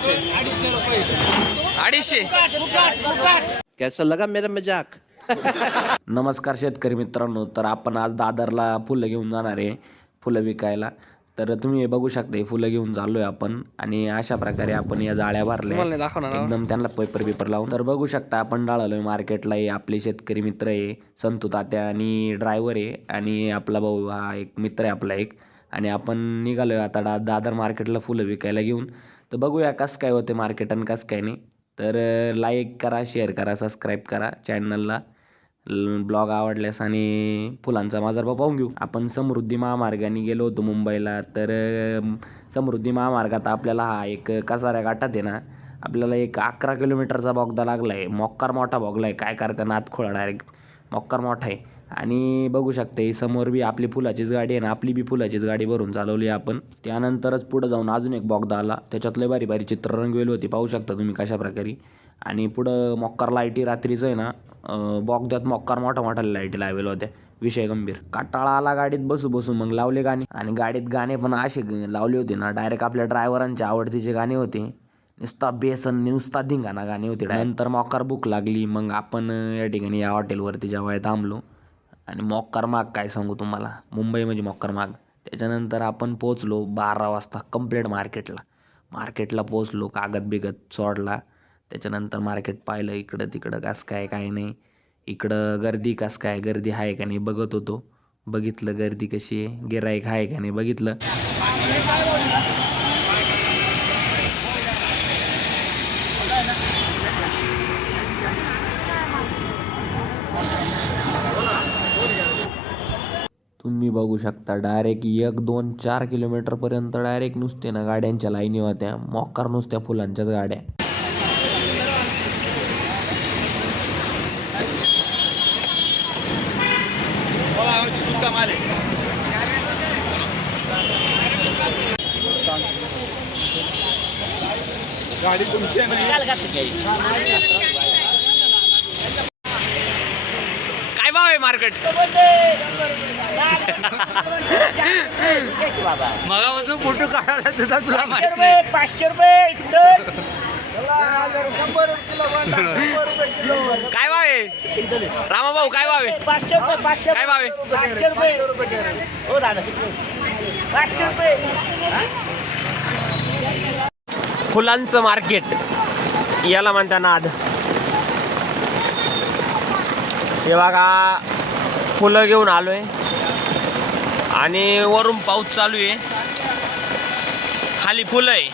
250. कैसा लगा मेरा मजाक? नमस्कार शेतकरी मित्रांनो, तर आपण आज दादरला फुलं घेऊन जाणार आहे, फुलं विकायला. तर तुम्ही हे बघू शकता, हे फुलं घेऊन चाललोय आपण आणि अशा प्रकारे आपण या जाळ्या भरल्या एकदम त्यांना पेपर लावून. तर बघू शकता आपण डाळलोय मार्केटला. हे आपले शेतकरी मित्र आहे, संतू तात्या आणि ड्रायव्हर आहे आणि आपला भाऊ हा एक मित्र आहे आपला एक. आणि आपण निघालोय आता दादर मार्केटला फुलं विकायला घेऊन. तर बघूया कसं काय होते मार्केट आणि कसं काय नाही. तर लाईक करा, शेअर करा, सबस्क्राईब करा चॅनलला. ब्लॉग आवडल्यास आणि फुलांचा बाजारभाव पाहून घेऊ. आपण समृद्धी महामार्गाने गेलो होतो मुंबईला. तर समृद्धी महामार्गात आपल्याला हा एक कसाऱ्या घाटात आहे ना, आपल्याला एक 11 किलोमीटरचा बोगदा लागला आहे. मोक्कार मोठा बोगला आहे. काय करता नादखोळा डायरेक्ट मोक्कार मोठा आहे. आणि बघू शकते ही समोर बी आपली फुलाचीच गाडी आहे ना, आपली बी फुलाचीच गाडी भरून चालवली आपण. त्यानंतरच पुढं जाऊन अजून एक बोगदा आला, त्याच्यातले बारी बारी चित्र रंगवेली होती, पाहू शकता तुम्ही कशा प्रकारे. आणि पुढं मोक्कार लाईटी रात्रीचं आहे ना, बोगद्यात मोक्कार मोठा मोठ्या लाईटी लावलेल्या होत्या. विषय गंभीर. काटाळा आला गाडीत बसू मग लावले गाणे. आणि गाडीत गाणे पण असे लावले होते ना, डायरेक्ट आपल्या ड्रायव्हरांच्या आवडतीचे गाणे होते. नुसता बेस आणि नुसता धिंगाणा गाणे होते. नंतर मोक्कार भूक लागली, मग आपण या ठिकाणी या हॉटेलवरती जेवायला थांबलो. आणि मोक्कार माग काय सांगू तुम्हाला, मुंबई म्हणजे मोक्कार माग. त्याच्यानंतर आपण पोचलो 12 वाजता कंप्लीट मार्केटला पोचलो. कागद बिगत सोडला. त्याच्यानंतर मार्केट पाहिलं, इकडं तिकडं कसं काय काय नाही. इकडं गर्दी कसं काय, गर्दी आहे का नाही बघत होतो. बघितलं गर्दी कशी आहे, गिराईक आहे का नाही बघितलं. तुम्ही बघू शकता डायरेक्ट 1, 2, 4 किलोमीटरपर्यंत डायरेक्ट नुसते ना गाड्यांच्या लाईनी होत्या. मोक्कार नुसत्या फुलांच्याच गाड्या. गाडी तुमची नाही. काय भाव आहे मार्केट? मगापासून फोटो काढायला सुद्धा तुला माहिती. 500 रुपये काय भाव आहे रामा भाऊ, काय भाव आहे? 500 रुपये काय भाव आहे? 500 रुपये हो दादा, 500 रुपये. फुलांचं मार्केट याला म्हणता नाद. हे बघा फुलं घेऊन आलोय आणि वरून पाऊस चालू आहे. खाली फुलं आहे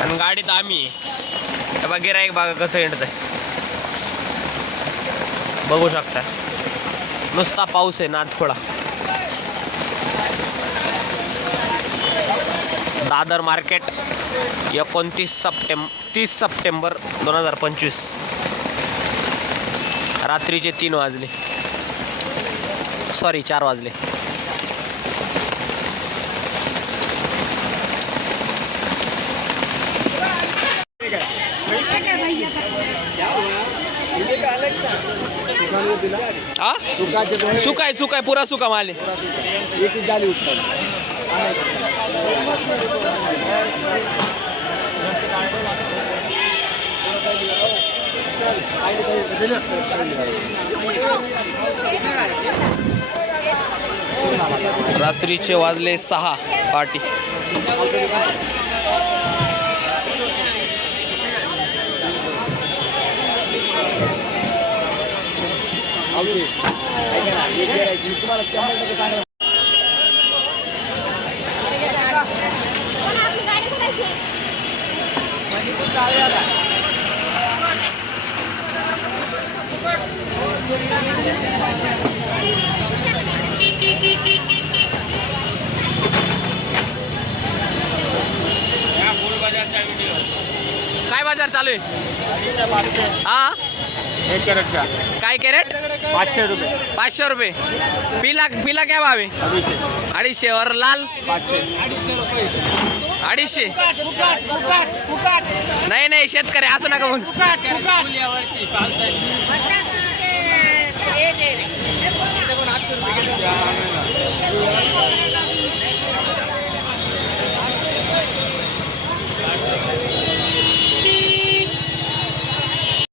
आणि गाडीत आम्ही आहे. बघा गिराईक बघा कसं येत आहे, बघू शकता. नुसता पाऊस आहे नादखोळा. दादर मार्केट 30 सप्टेंबर 2025 रात्रीचे 3 वाजले, सॉरी 4 वाजले. सुका पुरा सुका माल रात्रीचे वाजले 6 पार्टी. काय बाजार चालू आहे? हा एक कॅरेटचा काय कॅरेट? 500 रुपये. 500 रुपये. पिला काय भाव आहे? 250. और लाल 250. नाही शेतकरी असं नका म्हणून.